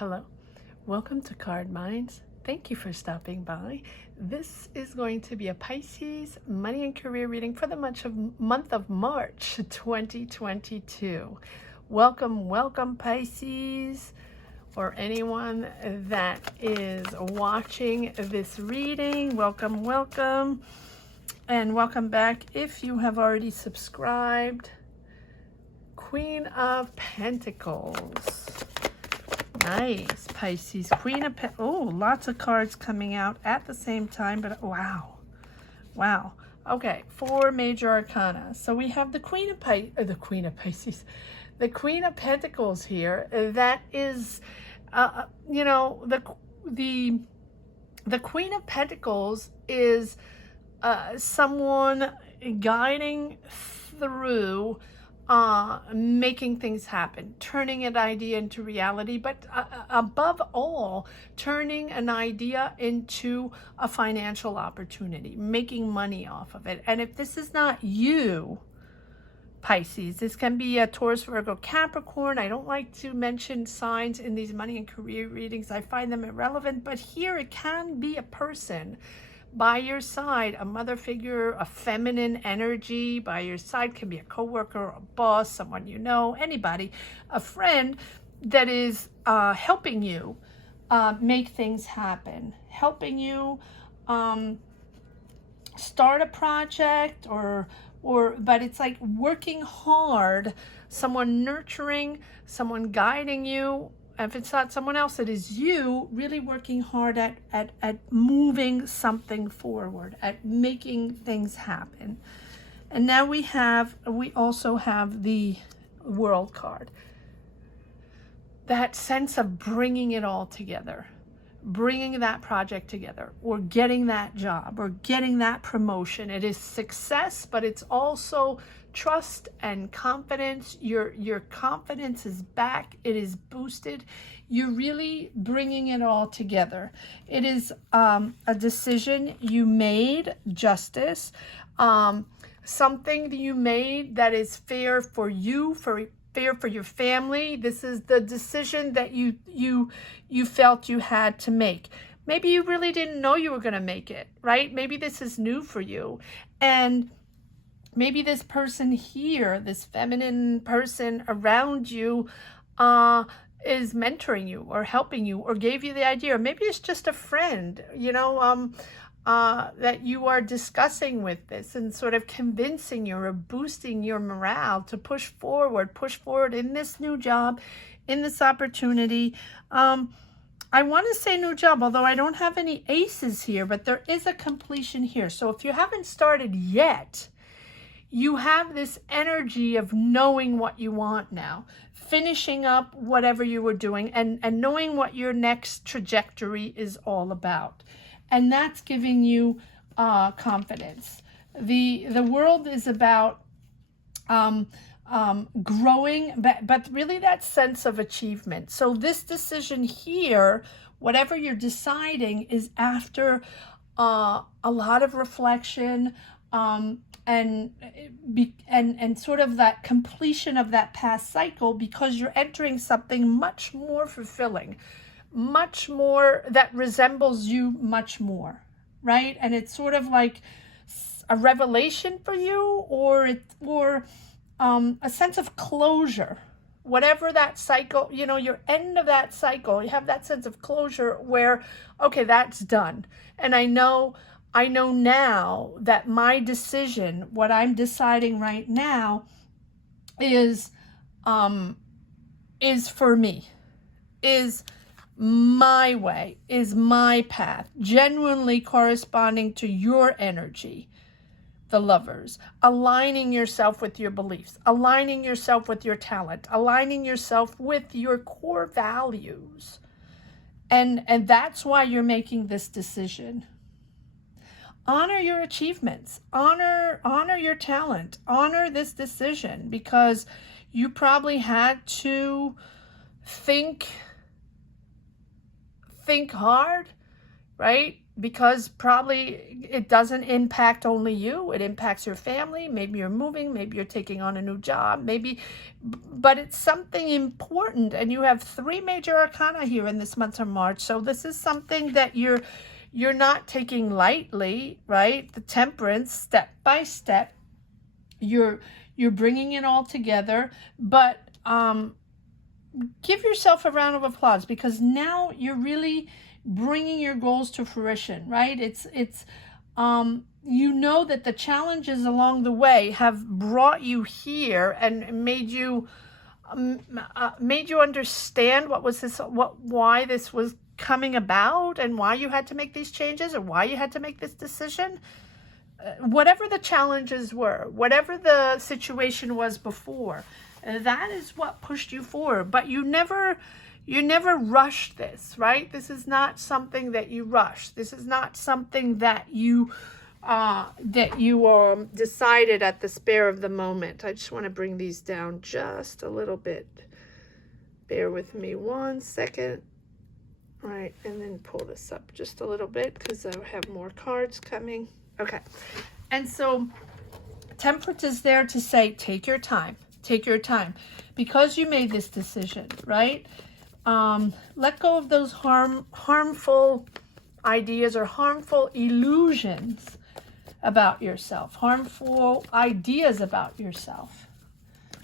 Hello, welcome to Card Minds. Thank you for stopping by. This is going to be a Pisces money and career reading for the month of March 2022. Welcome Pisces, or anyone that is watching this reading. Welcome, and welcome back if you have already subscribed. Queen of Pentacles. Nice, Pisces. Queen of Pentacles. Oh, lots of cards coming out at the same time, but wow. Okay, 4 major arcana. So we have the Queen of Pisces, the Queen of Pentacles here. That is, the Queen of Pentacles is someone guiding through making things happen, turning an idea into reality, but above all, turning an idea into a financial opportunity, making money off of it. And if this is not you, Pisces, this can be a Taurus, Virgo, Capricorn. I don't like to mention signs in these money and career readings. I find them irrelevant, but here it can be a person by your side, a mother figure, a feminine energy by your side. Can be a coworker, a boss, someone you know, anybody, a friend that is helping you make things happen, helping you start a project but it's like working hard, someone nurturing, someone guiding you. If it's not someone else, it is you really working hard at moving something forward, at making things happen. And now we also have the World card. That sense of bringing it all together, bringing that project together, or getting that job, or getting that promotion. It is success, but it's also trust and confidence. Your confidence is back. It is boosted. You're really bringing it all together. It is a decision you made, justice, something that you made that is fair for you, fair for your family. This is the decision that you felt you had to make. Maybe you really didn't know you were going to make it, right? Maybe this is new for you, and maybe this person here, this feminine person around you, is mentoring you or helping you or gave you the idea. Or maybe it's just a friend, that you are discussing with this and sort of convincing you or boosting your morale to push forward in this new job, in this opportunity. I want to say new job, although I don't have any aces here, but there is a completion here. So if you haven't started yet, you have this energy of knowing what you want now, finishing up whatever you were doing, and knowing what your next trajectory is all about. And that's giving you confidence. The world is about growing, but really that sense of achievement. So this decision here, whatever you're deciding, is after a lot of reflection, and sort of that completion of that past cycle, because you're entering something much more fulfilling, much more that resembles you much more, right? And it's sort of like a revelation for you, or a sense of closure. Whatever that cycle, your end of that cycle, you have that sense of closure where, okay, that's done. And I know now that my decision, what I'm deciding right now, is for me, is my way, is my path, genuinely corresponding to your energy. The Lovers, aligning yourself with your beliefs, aligning yourself with your talent, aligning yourself with your core values. And that's why you're making this decision. Honor your achievements, honor your talent, honor this decision, because you probably had to think hard, right? because probably it doesn't impact only you, it impacts your family. Maybe you're moving, maybe you're taking on a new job, but it's something important. And you have 3 major arcana here in this month of March. So this is something that you're not taking lightly, right? The Temperance, step by step, you're bringing it all together. But give yourself a round of applause, because now you're really bringing your goals to fruition, right? It's you know that the challenges along the way have brought you here and made you understand why this was coming about, and why you had to make these changes, and why you had to make this decision. Whatever the challenges were, whatever the situation was before, that is what pushed you forward. But you never rushed this, right? This is not something that you rushed. This is not something that you decided at the spur of the moment. I just want to bring these down just a little bit. Bear with me 1 second. All right, and then pull this up just a little bit, because I have more cards coming. Okay, and so Temperance is there to say, take your time. Take your time, because you made this decision, right? Let go of those harmful ideas or harmful illusions about yourself, harmful ideas about yourself,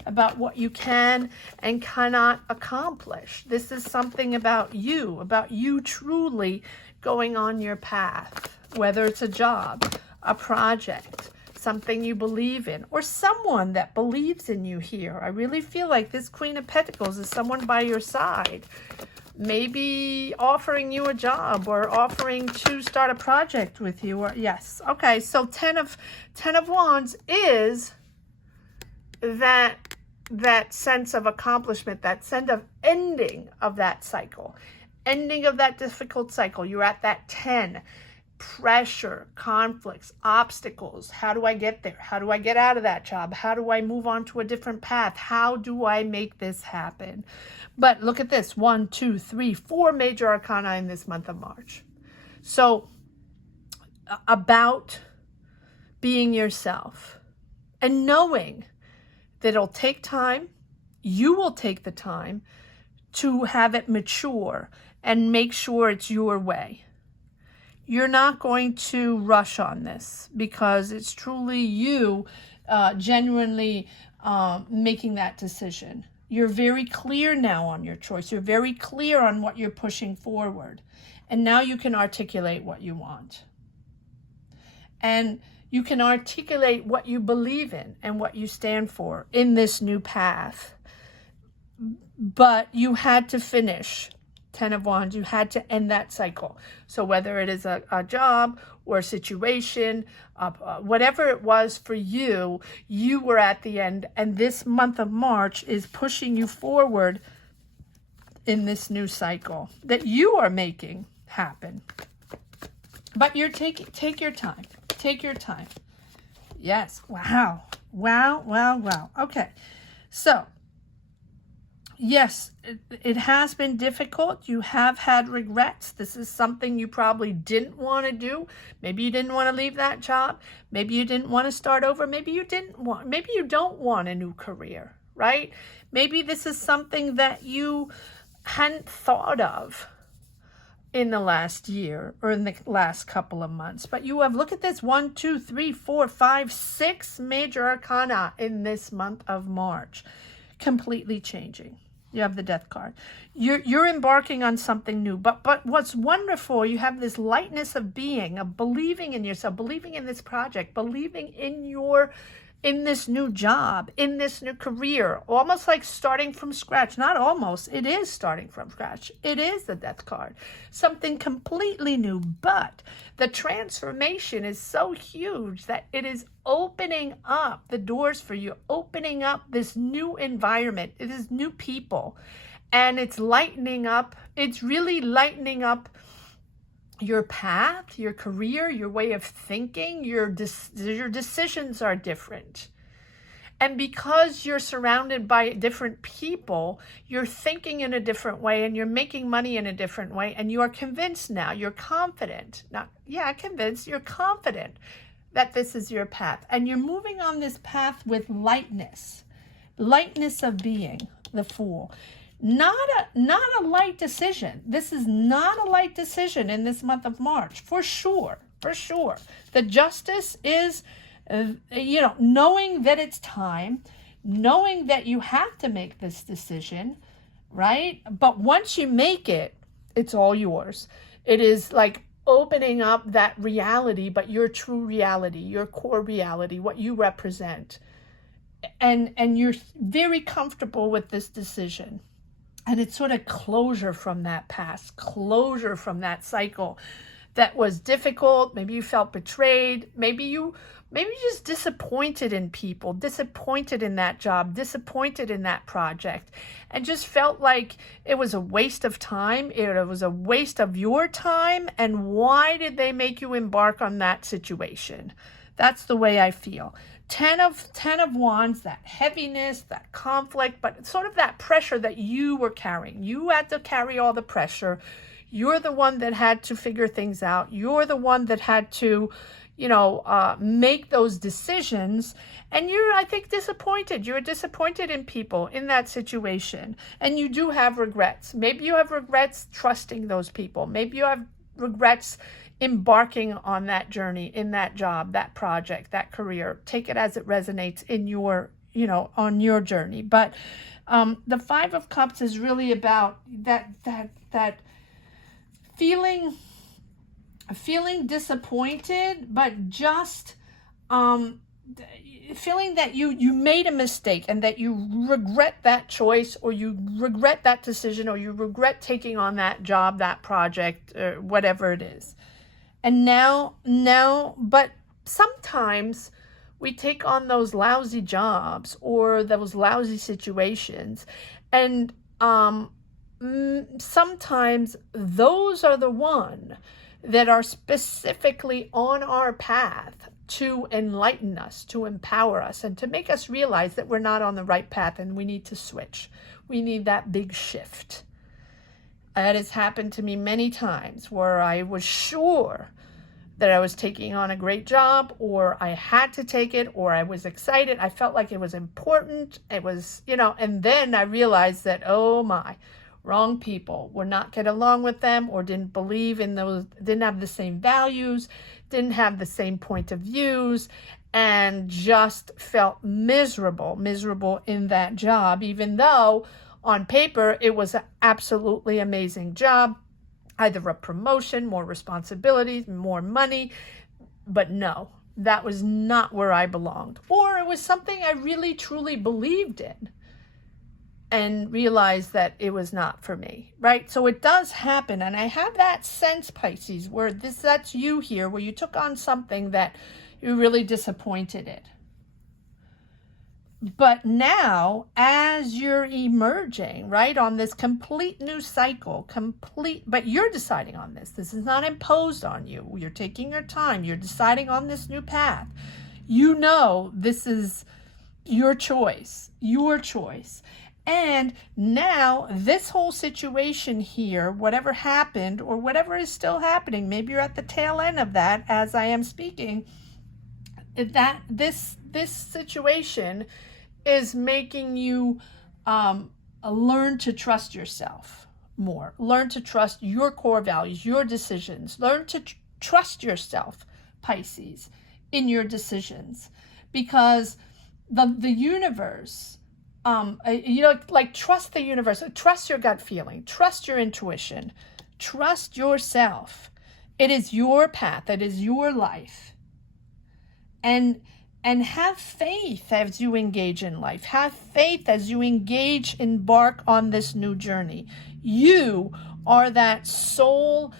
about what you can and cannot accomplish. This is something about you truly going on your path, whether it's a job, a project, something you believe in, or someone that believes in you here. I really feel like this Queen of Pentacles is someone by your side, maybe offering you a job or offering to start a project with you. Or yes, okay, so 10 of Wands is that sense of accomplishment, that sense of ending of that cycle, ending of that difficult cycle. You're at that 10. Pressure, conflicts, obstacles. How do I get there? How do I get out of that job? How do I move on to a different path? How do I make this happen? But look at this, 1, 2, 3, 4 major arcana in this month of March. So about being yourself and knowing that it'll take time. You will take the time to have it mature and make sure it's your way. You're not going to rush on this, because it's truly you genuinely making that decision. You're very clear now on your choice. You're very clear on what you're pushing forward. And now you can articulate what you want. And you can articulate what you believe in and what you stand for in this new path. But you had to finish. 10 of Wands, you had to end that cycle. So whether it is a job or a situation, whatever it was for you, you were at the end. And this month of March is pushing you forward in this new cycle that you are making happen. But you're take your time. Take your time. Yes. Wow. Wow. Wow. Wow. Okay. So yes, it has been difficult. You have had regrets. This is something you probably didn't want to do. Maybe you didn't want to leave that job. Maybe you didn't want to start over. Maybe you don't want a new career, right? Maybe this is something that you hadn't thought of in the last year or in the last couple of months. But you have, look at this, 1, 2, 3, 4, 5, 6 major arcana in this month of March, completely changing. You have the Death card. You're embarking on something new. But what's wonderful, you have this lightness of being, of believing in yourself, believing in this project, believing in this new job, in this new career, almost like starting from scratch. Not almost, it is starting from scratch. It is the Death card. Something completely new, but the transformation is so huge that it is opening up the doors for you, opening up this new environment. It is new people, and it's lightening up. It's really lightening up your path, your career, your way of thinking. Your decisions are different. And because you're surrounded by different people, you're thinking in a different way and you're making money in a different way. And you are convinced now, you're confident, convinced, you're confident that this is your path. And you're moving on this path with lightness of being, the Fool. Not a light decision. This is not a light decision in this month of March, for sure. The Justice is, knowing that it's time, knowing that you have to make this decision, right? But once you make it, it's all yours. It is like opening up that reality, but your true reality, your core reality, what you represent. And you're very comfortable with this decision. And it's sort of closure from that past, closure from that cycle that was difficult. Maybe you felt betrayed. Maybe you just disappointed in people, disappointed in that job, disappointed in that project, and just felt like it was a waste of time. It was a waste of your time. And why did they make you embark on that situation? That's the way I feel. 10 of Wands, that heaviness, that conflict, but sort of that pressure that you were carrying. You had to carry all the pressure. You're the one that had to figure things out. You're the one that had to, make those decisions. And you're, I think, disappointed. You're disappointed in people in that situation. And you do have regrets. Maybe you have regrets trusting those people. Maybe you have regrets embarking on that journey, in that job, that project, that career. Take it as it resonates in your, on your journey. But the Five of Cups is really about that feeling disappointed, but just feeling that you made a mistake and that you regret that choice, or you regret that decision, or you regret taking on that job, that project, or whatever it is. And now, but sometimes we take on those lousy jobs or those lousy situations, and sometimes those are the one that are specifically on our path to enlighten us, to empower us, and to make us realize that we're not on the right path and we need to switch. We need that big shift. That has happened to me many times, where I was sure that I was taking on a great job, or I had to take it, or I was excited. I felt like it was important. It was, and then I realized that, oh my, wrong people, would not get along with them, or didn't believe in those, didn't have the same values, didn't have the same point of views, and just felt miserable in that job, even though on paper it was an absolutely amazing job, either a promotion, more responsibilities, more money. But no, that was not where I belonged. Or it was something I really truly believed in and realized that it was not for me, right? So it does happen. And I have that sense, Pisces, where that's you here, where you took on something that you really disappointed in. But now, as you're emerging, right, on this complete new cycle, but you're deciding on this. This is not imposed on you. You're taking your time. You're deciding on this new path. This is your choice, And now this whole situation here, whatever happened or whatever is still happening, maybe you're at the tail end of that as I am speaking, that this situation is making you learn to trust yourself more. Learn to trust your core values, your decisions. Learn to trust yourself, Pisces, in your decisions. Because the universe, trust the universe. Trust your gut feeling. Trust your intuition. Trust yourself. It is your path. It is your life. And have faith as you engage in life. Have faith as you embark on this new journey. You are that soul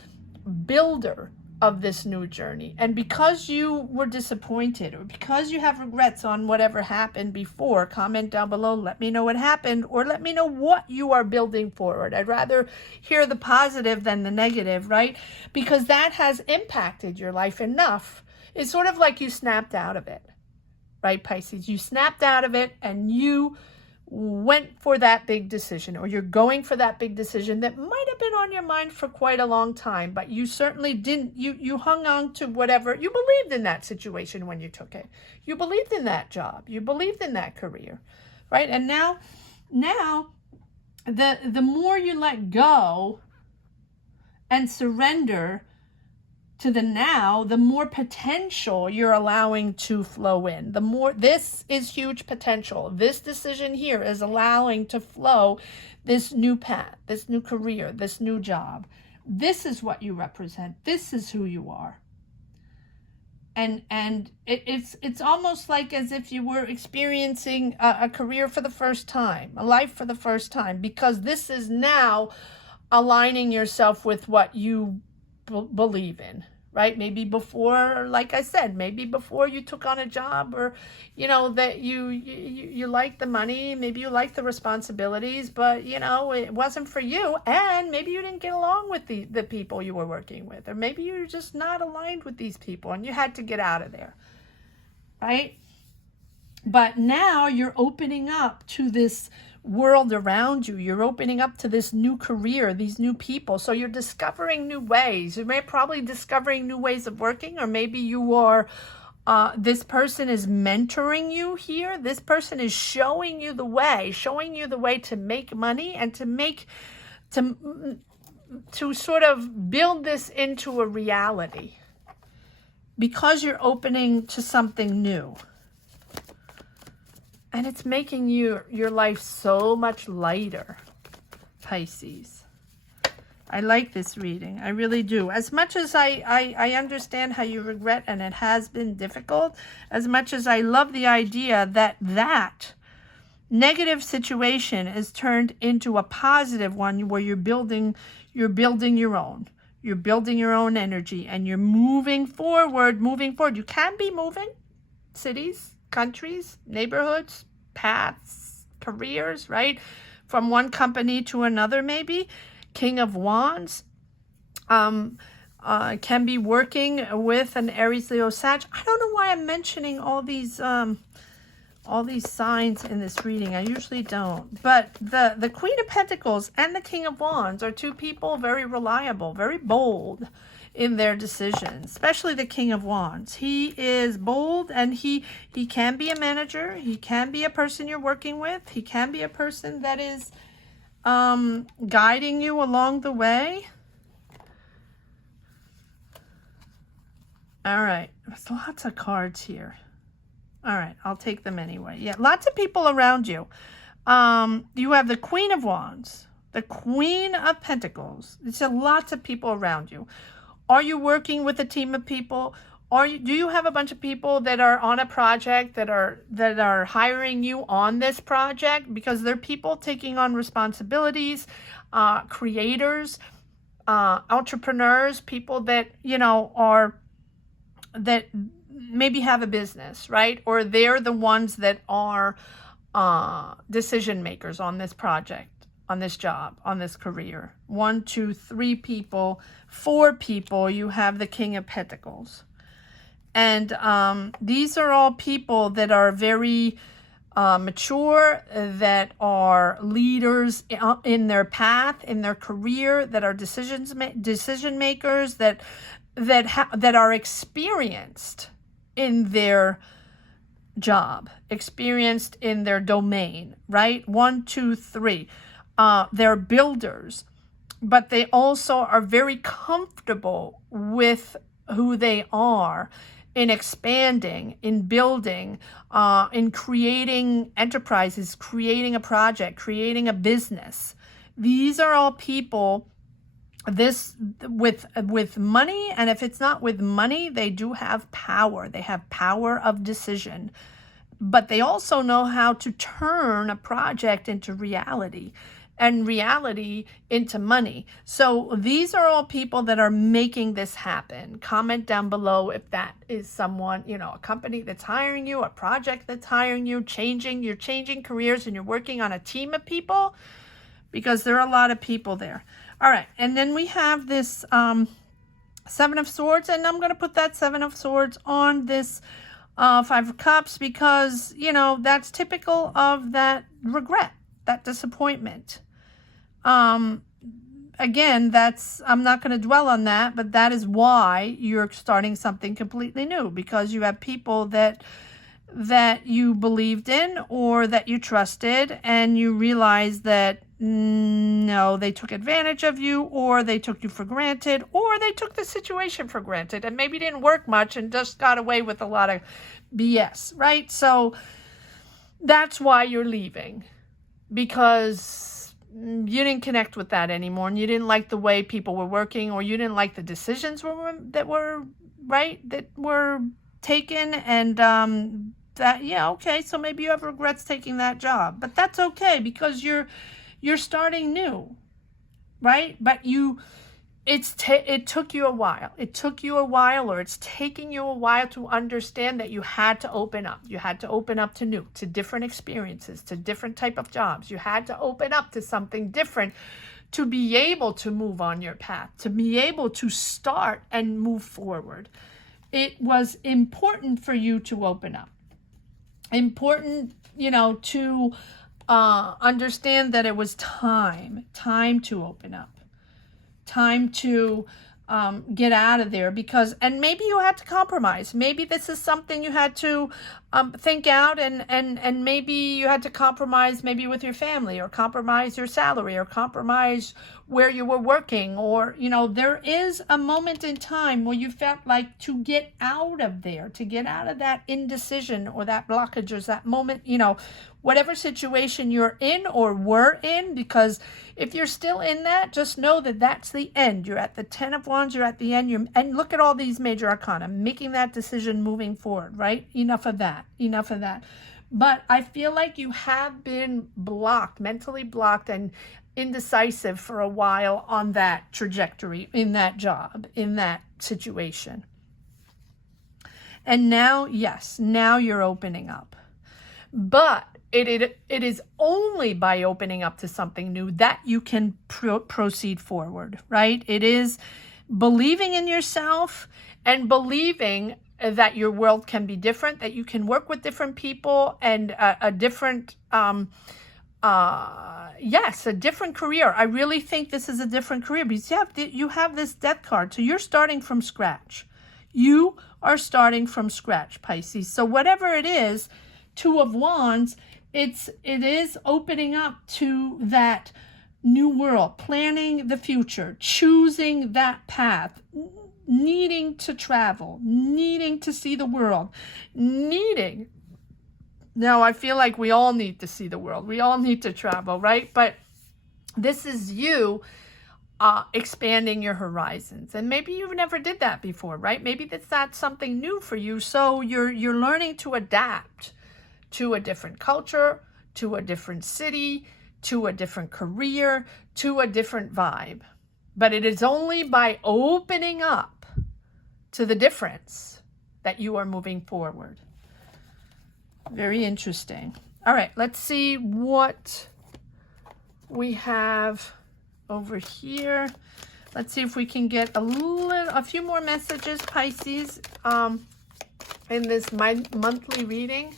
builder of this new journey. And because you were disappointed, or because you have regrets on whatever happened before, comment down below. Let me know what happened, or let me know what you are building forward. I'd rather hear the positive than the negative, right? Because that has impacted your life enough. It's sort of like you snapped out of it. right, Pisces? You snapped out of it and you went for that big decision, or you're going for that big decision that might have been on your mind for quite a long time, but you certainly didn't, you hung on to whatever, you believed in that situation when you took it. You believed in that job. You believed in that career, right? And now the more you let go and surrender to the now, the more potential you're allowing to flow in. The more, this is huge potential. This decision here is allowing to flow this new path, this new career, this new job. This is what you represent. This is who you are. And it's almost like as if you were experiencing a career for the first time, a life for the first time, because this is now aligning yourself with what you believe in, right? Maybe before, like I said, maybe before you took on a job, or, you know, that you like the money, maybe you like the responsibilities, but, you know, it wasn't for you. And maybe you didn't get along with the people you were working with, or maybe you're just not aligned with these people and you had to get out of there, right? But now you're opening up to this world around you. You're opening up to this new career, these new people. So you're discovering new ways. You're probably discovering new ways of working, or maybe you are, this person is mentoring you here. This person is showing you the way to make money and to sort of build this into a reality, because you're opening to something new. And it's making your life so much lighter, Pisces. I like this reading. I really do. As much as I understand how you regret and it has been difficult, as much as I love the idea that negative situation is turned into a positive one, where you're building your own. You're building your own energy and you're moving forward. You can be moving cities, countries, neighborhoods, paths, careers, right? From one company to another, maybe. King of Wands can be working with an Aries, Leo, Sag. I don't know why I'm mentioning all these signs in this reading. I usually don't. But the Queen of Pentacles and the King of Wands are two people very reliable, very bold in their decisions, especially the King of Wands. He is bold, and he can be a manager. He can be a person you're working with. He can be a person that is guiding you along the way. All right, there's lots of cards here. All right, I'll take them anyway. Yeah, lots of people around you. You have the Queen of Wands, the Queen of Pentacles. There's lots of people around you. Are you working with a team of people? Do you have a bunch of people that are on a project that are hiring you on this project? Because they're people taking on responsibilities, creators, entrepreneurs, people that, you know, that maybe have a business, right? Or they're the ones that are decision makers on this project, on this job, on this career. 1, 2, 3 people, 4 people. You have the King of Pentacles. And these are all people that are very mature, that are leaders in their path, in their career, that are decision makers, that are experienced in their job, experienced in their domain, right? 1, 2, 3. They're builders, but they also are very comfortable with who they are, in expanding, in building, in creating enterprises, creating a project, creating a business. These are all people with money, and if it's not with money, they do have power. They have power of decision, but they also know how to turn a project into reality, and reality into money. So these are all people that are making this happen. Comment down below if that is someone, you know, a company that's hiring you, a project that's hiring you, you're changing careers and you're working on a team of people, because there are a lot of people there. All right, and then we have this 7 of Swords, and I'm going to put that 7 of Swords on this Five of Cups, because, you know, that's typical of that regret, that disappointment. Again, I'm not going to dwell on that, but that is why you're starting something completely new, because you have people that you believed in or that you trusted, and you realize that no, they took advantage of you, or they took you for granted, or they took the situation for granted and maybe didn't work much and just got away with a lot of BS, right? So that's why you're leaving, because you didn't connect with that anymore, and you didn't like the way people were working, or you didn't like the decisions that were taken, and yeah, okay, so maybe you have regrets taking that job, but that's okay, because you're starting new, right? But it took you a while. It took you a while, or it's taking you a while to understand that you had to open up. You had to open up to different experiences, to different type of jobs. You had to open up to something different to be able to move on your path, to be able to start and move forward. It was important for you to open up. Important, you know, to understand that it was time to open up, time to get out of there, because, and maybe you had to compromise. Maybe this is something you had to think out, and maybe you had to compromise, maybe with your family, or compromise your salary, or compromise where you were working, or, you know, there is a moment in time where you felt like to get out of there, to get out of that indecision or that blockage or that moment, you know, whatever situation you're in or were in, because if you're still in that, just know that that's the end. You're at the 10 of Wands, you're at the end, and look at all these major arcana, making that decision, moving forward, right? Enough of that. But I feel like you have been blocked, mentally blocked and indecisive for a while on that trajectory, in that job, in that situation. And now, yes, now you're opening up. But it is only by opening up to something new that you can proceed forward, right? It is believing in yourself and believing that your world can be different, that you can work with different people, and a different, a different career. I really think this is a different career, because you have this death card. So you're starting from scratch. You are starting from scratch, Pisces. So whatever it is, Two of Wands, it is opening up to that new world, planning the future, choosing that path, needing to travel, needing to see the world, now I feel like we all need to see the world. We all need to travel, right? But this is you expanding your horizons. And maybe you never did that before, right? Maybe that's not something new for you. So you're learning to adapt to a different culture, to a different city, to a different career, to a different vibe. But it is only by opening up to the difference that you are moving forward. Very interesting. All right, let's see what we have over here. Let's see if we can get a few more messages, Pisces, in this monthly reading.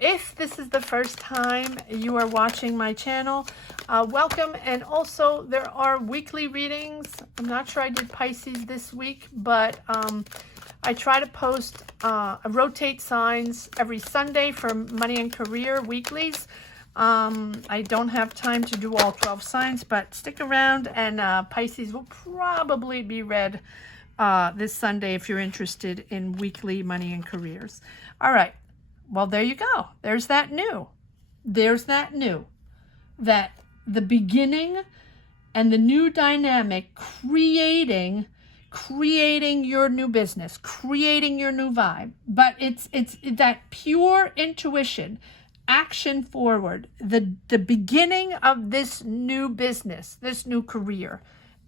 If this is the first time you are watching my channel, welcome. And also there are weekly readings. I'm not sure I did Pisces this week, but I try to post rotate signs every Sunday for money and career weeklies. I don't have time to do all 12 signs, but stick around, and Pisces will probably be read this Sunday if you're interested in weekly money and careers. All right. Well, there you go. There's that new. That the beginning and the new dynamic, creating your new business, creating your new vibe. But it's that pure intuition, action forward, the beginning of this new business, this new career,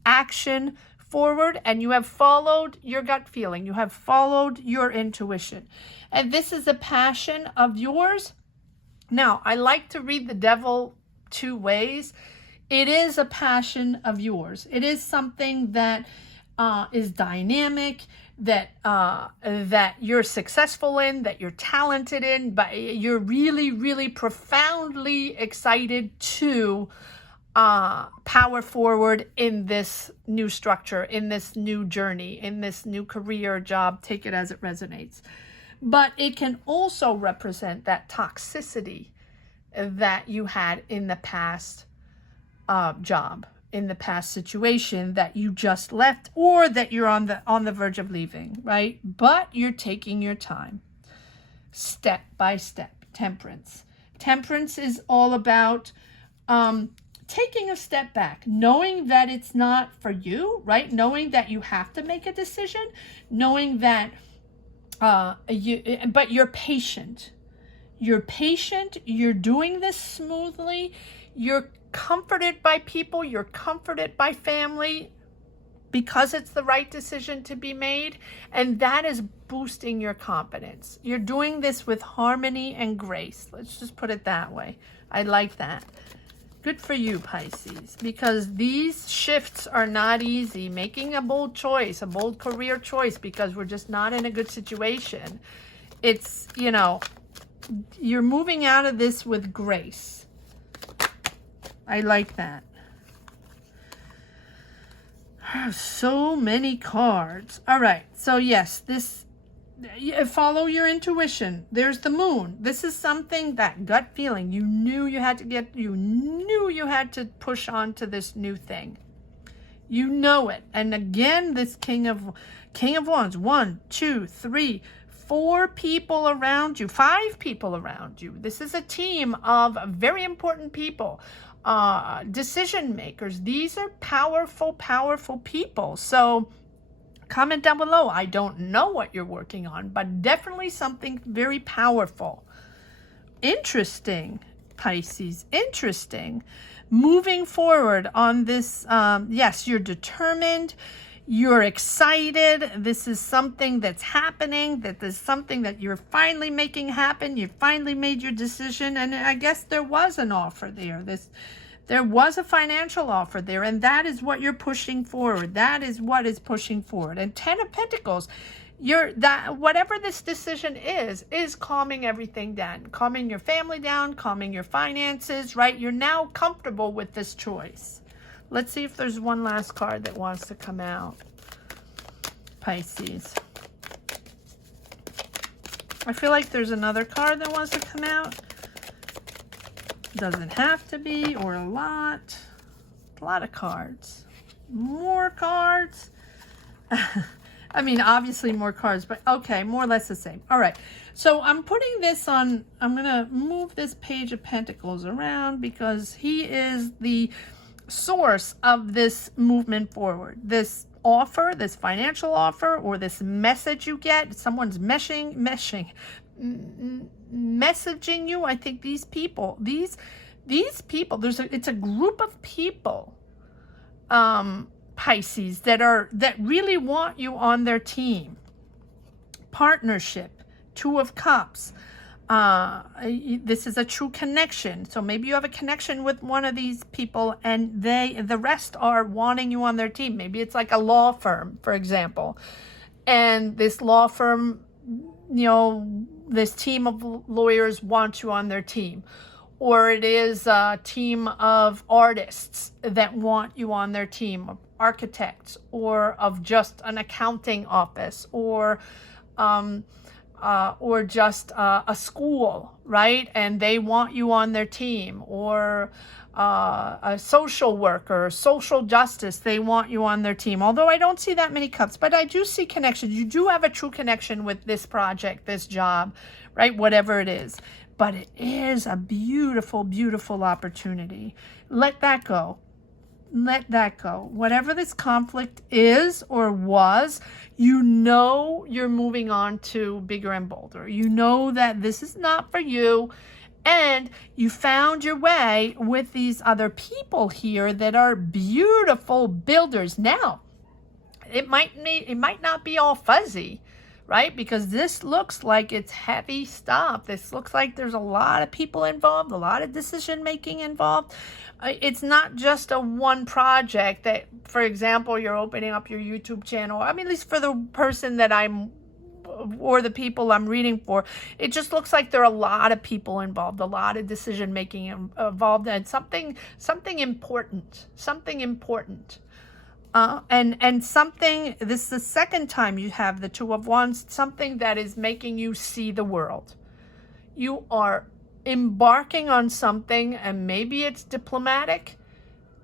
action forward, and you have followed your gut feeling. You have followed your intuition. And this is a passion of yours. Now, I like to read the devil two ways. It is a passion of yours. It is something that is dynamic, that you're successful in, that you're talented in, but you're really, really profoundly excited to power forward in this new structure, in this new journey, in this new career, job, take it as it resonates. But it can also represent that toxicity that you had in the past job, in the past situation that you just left, or that you're on the verge of leaving, right? But you're taking your time, step by step. Temperance is all about taking a step back, knowing that it's not for you, right? Knowing that you have to make a decision, knowing that but you're patient. You're patient, you're doing this smoothly, you're comforted by people, you're comforted by family because it's the right decision to be made, and that is boosting your confidence. You're doing this with harmony and grace. Let's just put it that way. I like that. Good for you, Pisces, because these shifts are not easy. Making a bold choice, a bold career choice, because we're just not in a good situation. It's, you know, you're moving out of this with grace. I like that. So many cards. All right. So yes, this, follow your intuition. There's the moon. This is something, that gut feeling. You knew you had to get, you knew you had to push on to this new thing. You know it. And again, this King of Wands, 1, 2, 3, 4 people around you, 5 people around you. This is a team of very important people, decision makers. These are powerful, powerful people. So comment down below. I don't know what you're working on, but definitely something very powerful. Interesting, Pisces, interesting. Moving forward on this, yes, you're determined. You're excited. This is something that's happening, that there's something that you're finally making happen. You finally made your decision. And I guess there was an offer there. There was a financial offer there. And that is what you're pushing forward. That is what is pushing forward. And 10 of Pentacles, whatever this decision is calming everything down. Calming your family down, calming your finances, right? You're now comfortable with this choice. Let's see if there's one last card that wants to come out. Pisces. I feel like there's another card that wants to come out. Doesn't have to be, or a lot. A lot of cards. More cards. I mean, obviously more cards, but okay, more or less the same. All right. So I'm putting this on, I'm going to move this Page of Pentacles around because he is the source of this movement forward. This offer, this financial offer, or this message you get, someone's messaging you. I think these people, these people, it's a group of people, Pisces, that really want you on their team. Partnership, 2 of Cups. This is a true connection. So maybe you have a connection with one of these people and the rest are wanting you on their team. Maybe it's like a law firm, for example. And this law firm, you know, this team of lawyers wants you on their team. Or it is a team of artists that want you on their team, of architects, or of just an accounting office, or just a school, right? And they want you on their team, or a social worker, social justice, they want you on their team. Although I don't see that many cups, but I do see connections. You do have a true connection with this project, this job, right? Whatever it is. But it is a beautiful, beautiful opportunity. Let that go. Let that go. Whatever this conflict is or was, you know you're moving on to bigger and bolder. You know that this is not for you. And you found your way with these other people here that are beautiful builders. Now, it might not be all fuzzy, right? Because this looks like it's heavy stuff. This looks like there's a lot of people involved, a lot of decision making involved. It's not just a one project that, for example, you're opening up your YouTube channel. I mean, at least for the person that or the people I'm reading for, it just looks like there are a lot of people involved, a lot of decision making involved, and something important, and something. This is the second time you have the Two of Wands. Something that is making you see the world. You are embarking on something, and maybe it's diplomatic,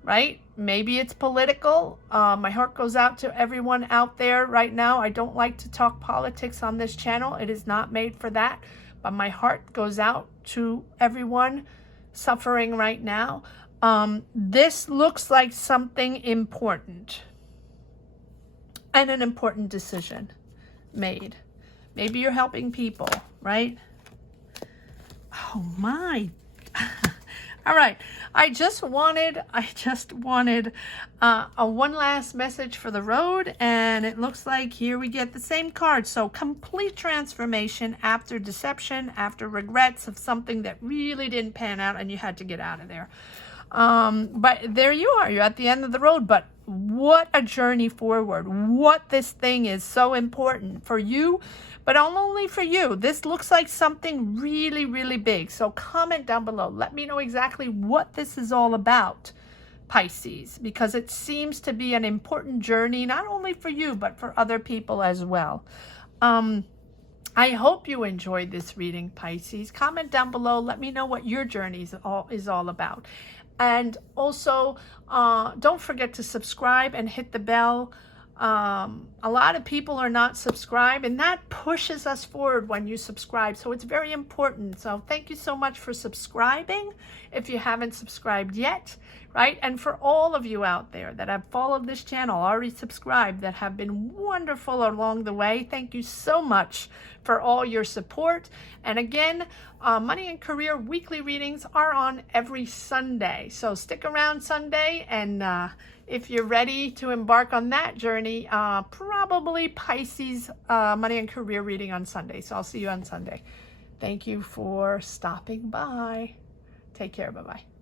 right? Maybe it's political. My heart goes out to everyone out there right now. I don't like to talk politics on this channel. It is not made for that. But my heart goes out to everyone suffering right now. This looks like something important. And an important decision made. Maybe you're helping people, right? Oh my. All right. I just wanted a one last message for the road, and it looks like here we get the same card. So complete transformation after deception, after regrets of something that really didn't pan out and you had to get out of there. But there you are, you're at the end of the road. But what a journey forward. What this thing is so important for you, but not only for you. This looks like something really, really big. So comment down below. Let me know exactly what this is all about, Pisces, because it seems to be an important journey, not only for you, but for other people as well. I hope you enjoyed this reading, Pisces. Comment down below. Let me know what your journey is all about. And also, don't forget to subscribe and hit the bell. A lot of people are not subscribed, and that pushes us forward when you subscribe. So it's very important. So thank you so much for subscribing if you haven't subscribed yet, right? And for all of you out there that have followed this channel, already subscribed, that have been wonderful along the way, thank you so much for all your support. And again, Money and Career weekly readings are on every Sunday. So stick around Sunday, and if you're ready to embark on that journey, probably Pisces Money and Career reading on Sunday. So I'll see you on Sunday. Thank you for stopping by. Take care. Bye-bye.